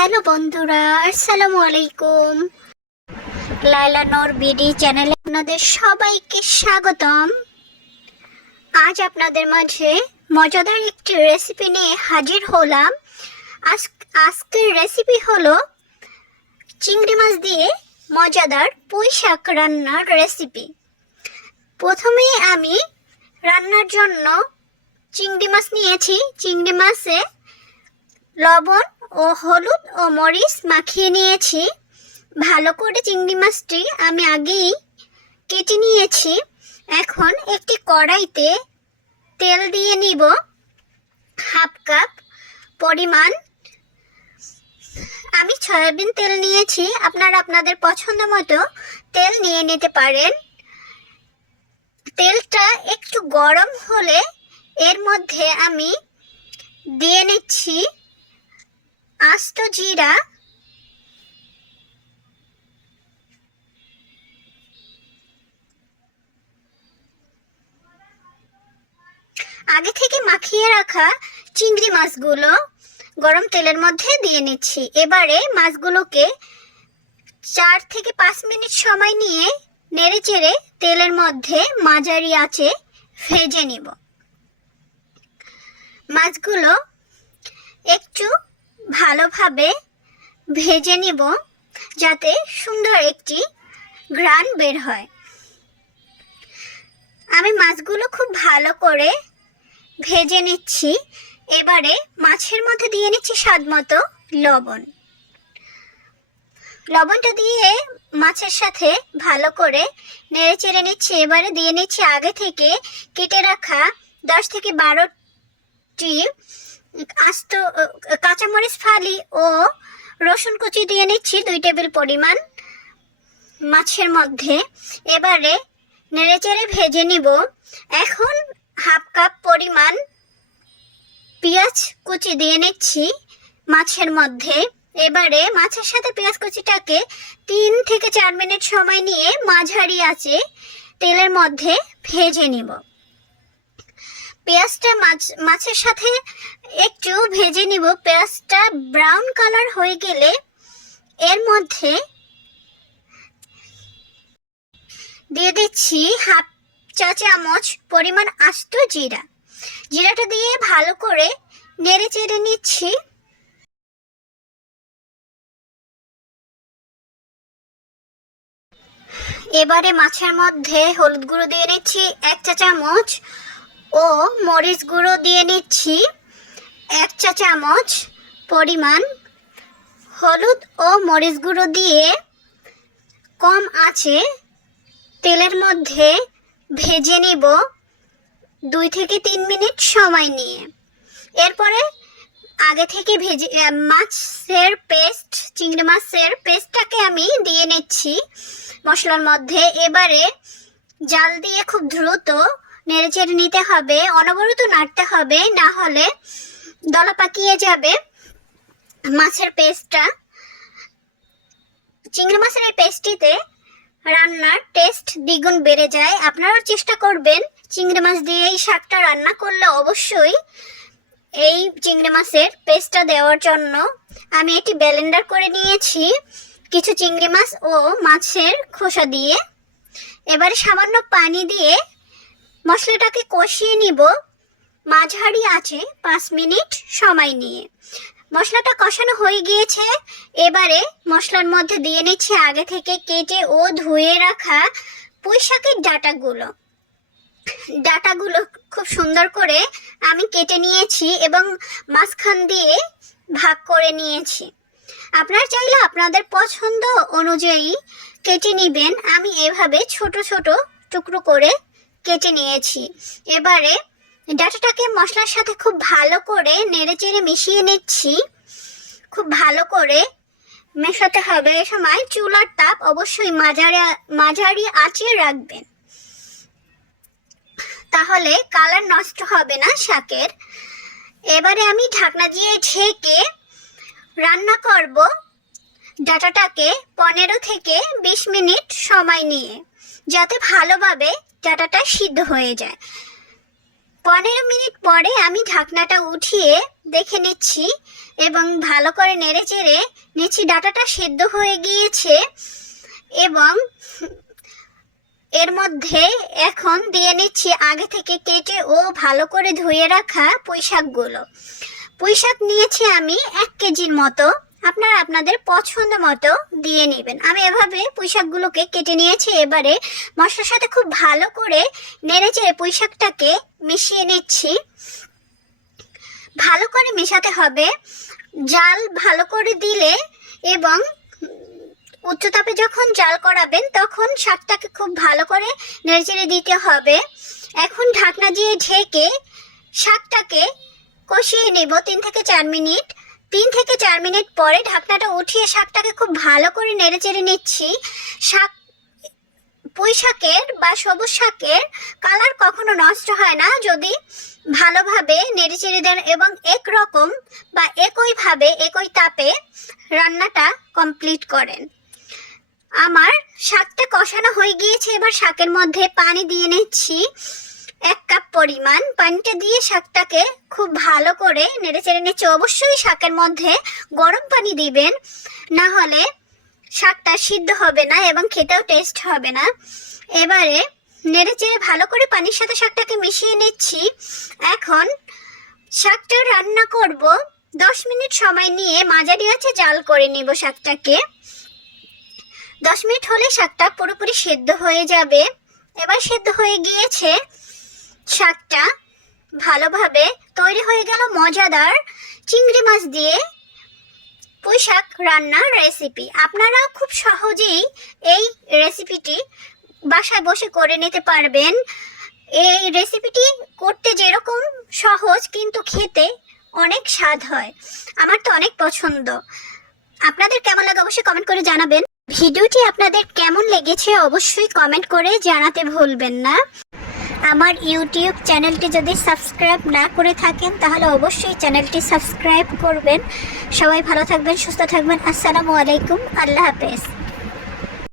Hello বন্ধুরা, আসসালামু আলাইকুম। লাইলা নূর বিডি চ্যানেলে আপনাদের সবাইকে স্বাগতম। আজ আপনাদের মাঝে মজাদার একটি রেসিপি নিয়ে হাজির হলাম। আজকের রেসিপি হলো চিংড়ি মাছ দিয়ে মজাদার পুঁই শাক রান্নার রেসিপি। প্রথমে আমি রান্নার জন্য চিংড়ি মাছ নিয়েছি। চিংড়ি মাছে লবণ ও হলুদ ও মরিচ মাখিয়ে নিয়েছি। ভালো করে চিংড়ি মাছটি আমি আগেই কেটে নিয়েছি। এখন একটি কড়াইতে তেল দিয়ে নিব হাফ কাপ পরিমাণ। আমি সয়াবিন তেল নিয়েছি, আপনারা আপনাদের পছন্দ মতো তেল নিয়ে নিতে পারেন। তেলটা একটু গরম হলে এর মধ্যে আমি দিয়ে নিচ্ছি আস্ত জিরা, আগে থেকে মাখিয়ে রাখা চিংড়ি মাছগুলো গরম তেলের মধ্যে দিয়ে নিচ্ছি। এবারে মাছগুলোকে 4 থেকে 5 মিনিট সময় নিয়ে নেড়েচেড়ে তেলের মধ্যে মাঝারি আঁচে ভেজে নিব। মাছগুলো একটু ভালোভাবে ভেজে নিব যাতে সুন্দর একটি ঘ্রাণ বের হয়। আমি মাছগুলো খুব ভালো করে ভেজে নিচ্ছি। এবারে মাছের মধ্যে দিয়ে নিচ্ছি স্বাদ মতো লবণ। লবণটা দিয়ে মাছের সাথে ভালো করে নেড়ে চেড়ে নিচ্ছি। এবারে দিয়ে নিচ্ছি আগে থেকে কেটে রাখা 10 থেকে 12টি আস্ত কাঁচামরিচ ফালি ও রসুন কুচি দিয়ে নিচ্ছি 2 টেবিল পরিমাণ মাছের মধ্যে। এবারে নেড়েচেড়ে ভেজে নিব। এখন হাফ কাপ পরিমাণ পেঁয়াজ কুচি দিয়ে নিচ্ছি মাছের মধ্যে। এবারে মাছের সাথে পেঁয়াজ কুচিটাকে 3 থেকে 4 মিনিট সময় নিয়ে মাঝারি আঁচে তেলের মধ্যে ভেজে নিব। পেঁয়াজটা মাছের সাথে একটু ভেজে নিব। পেঁয়াজটা ব্রাউন কালার হয়ে গেলে এর মধ্যে দিয়ে দিচ্ছি হাফ চা চামচ পরিমাণ আস্ত জিরা। জিরাটা দিয়ে ভালো করে নেড়ে চেড়ে নিচ্ছি। এবারে মাছের মধ্যে হলুদ গুঁড়ো দিয়ে নিচ্ছি 1 চা চামচ ও মরিচ গুঁড়ো দিয়ে নিচ্ছি 1 চা চামচ পরিমাণ। হলুদ ও মরিচ গুঁড়ো দিয়ে কম আঁচে তেলের মধ্যে ভেজে নিব 2 থেকে 3 মিনিট সময় নিয়ে। এরপরে আগে থেকে মাছের পেস্ট, চিংড়ি মাছের পেস্টটাকে আমি দিয়ে নিচ্ছি মশলার মধ্যে। এবারে জাল দিয়ে খুব দ্রুত নেড়েচেড়ে নিতে হবে, অনবরত নাড়তে হবে, না হলে দলা পাকিয়ে যাবে মাছের পেস্টটা। চিংড়ি মাছের এই পেস্টটিতে রান্নার টেস্ট দ্বিগুণ বেড়ে যায়। আপনারাও চেষ্টা করবেন চিংড়ি মাছ দিয়ে এই শাকটা রান্না করলে অবশ্যই এই চিংড়ি মাছের পেস্টটা দেওয়ার জন্য। আমি এটি ব্লেন্ডার করে নিয়েছি কিছু চিংড়ি মাছ ও মাছের খোসা দিয়ে। এবারে সামান্য পানি দিয়ে মশলাটাকে কষিয়ে নিব মাঝারি আঁচে 5 মিনিট সময় নিয়ে। মশলাটা কষানো হয়ে গিয়েছে। এবারে মশলার মধ্যে দিয়ে নিচ্ছি আগে থেকে কেটে ও ধুয়ে রাখা পুঁই শাকের ডাঁটাগুলো খুব সুন্দর করে আমি কেটে নিয়েছি এবং মাঝখান দিয়ে ভাগ করে নিয়েছি। আপনারা চাইলে আপনাদের পছন্দ অনুযায়ী কেটে নেবেন। আমি এভাবে ছোট ছোট টুকরো করে কেটে নিয়েছি। এবারে ডাঁটাটাকে মশলার সাথে খুব ভালো করে নেড়েচেড়ে মিশিয়ে নিচ্ছি। খুব ভালো করে মেশাতে হবে। এ সময় চুলার তাপ অবশ্যই মাঝারি আঁচে রাখবেন, তাহলে কালার নষ্ট হবে না শাকের। এবারে আমি ঢাকনা দিয়ে ঢেকে রান্না করব ডাঁটাটাকে 15 থেকে 20 মিনিট সময় নিয়ে, যাতে ভালোভাবে ডাঁটাটা সিদ্ধ হয়ে যায়। 15 মিনিট পরে আমি ঢাকনাটা উঠিয়ে দেখে নিচ্ছি এবং ভালো করে নেড়ে চেড়ে নিচ্ছি। ডাটাটা সেদ্ধ হয়ে গিয়েছে এবং এর মধ্যে এখন দিয়ে নিচ্ছি আগে থেকে কেটে ও ভালো করে ধুয়ে রাখা পুঁইশাকগুলো। পুঁইশাক নিয়েছি আমি 1 কেজির মতো, আপনারা আপনাদের পছন্দ মতো দিয়ে নেবেন। আমি এভাবে পুঁইশাকগুলোকে কেটে নিয়েছি। এবারে মশলার সাথে খুব ভালো করে নেড়ে চেড়ে পুঁইশাকটাকে মিশিয়ে নিচ্ছি। ভালো করে মেশাতে হবে, জাল ভালো করে দিলে এবং উচ্চ তাপে যখন জাল করাবেন তখন শাকটাকে খুব ভালো করে নেড়েচেড়ে দিতে হবে। এখন ঢাকনা দিয়ে ঢেকে শাকটাকে কষিয়ে নেব 3 থেকে 4 মিনিট। 3 থেকে 4 মিনিট পরে ঢাকনাটা উঠিয়ে শাকটাকে খুব ভালো করে নেড়েচেড়ে নিচ্ছি। শাক পুঁই শাকের বা সবুজ শাকের কালার কখনো নষ্ট হয় না যদি ভালোভাবে নেড়েচেড়ে দেন এবং একরকম বা একইভাবে একই তাপে রান্নাটা কমপ্লিট করেন। আমার শাকটা কষানো হয়ে গিয়েছে। এবার শাকের মধ্যে পানি দিয়ে নিচ্ছি 1 কাপ পরিমাণ। পানিটা দিয়ে শাকটাকে খুব ভালো করে নেড়েচেড়ে নিচ্ছি। অবশ্যই শাকের মধ্যে গরম পানি দিবেন, না হলে শাকটা সিদ্ধ হবে না এবং খেতেও টেস্ট হবে না। এবারে নেড়েচেড়ে ভালো করে পানির সাথে শাকটাকে মিশিয়ে নিচ্ছি। এখন শাকটা রান্না করব 10 মিনিট সময় নিয়ে মাঝারি আঁচে জাল করে নিব শাকটাকে। 10 মিনিট হলে শাকটা পুরোপুরি সেদ্ধ হয়ে যাবে। এবার সেদ্ধ হয়ে গিয়েছে শাকটা, ভালোভাবে তৈরি হয়ে গেল মজাদার চিংড়ি মাছ দিয়ে পুঁইশাক রান্নার রেসিপি। আপনারাও খুব সহজেই এই রেসিপিটি বাসায় বসে করে নিতে পারবেন। এই রেসিপিটি করতে যেরকম সহজ কিন্তু খেতে অনেক স্বাদ হয়। আমার তো অনেক পছন্দ। আপনাদের কেমন লাগে অবশ্যই কমেন্ট করে জানাবেন। ভিডিওটি আপনাদের কেমন লেগেছে অবশ্যই কমেন্ট করে জানাতে ভুলবেন না। আমার ইউটিউব চ্যানেলটি যদি সাবস্ক্রাইব না করে থাকেন তাহলে অবশ্যই চ্যানেলটি সাবস্ক্রাইব করবেন। সবাই ভালো থাকবেন, সুস্থ থাকবেন। আসসালামু আলাইকুম, আল্লাহ হাফেজ।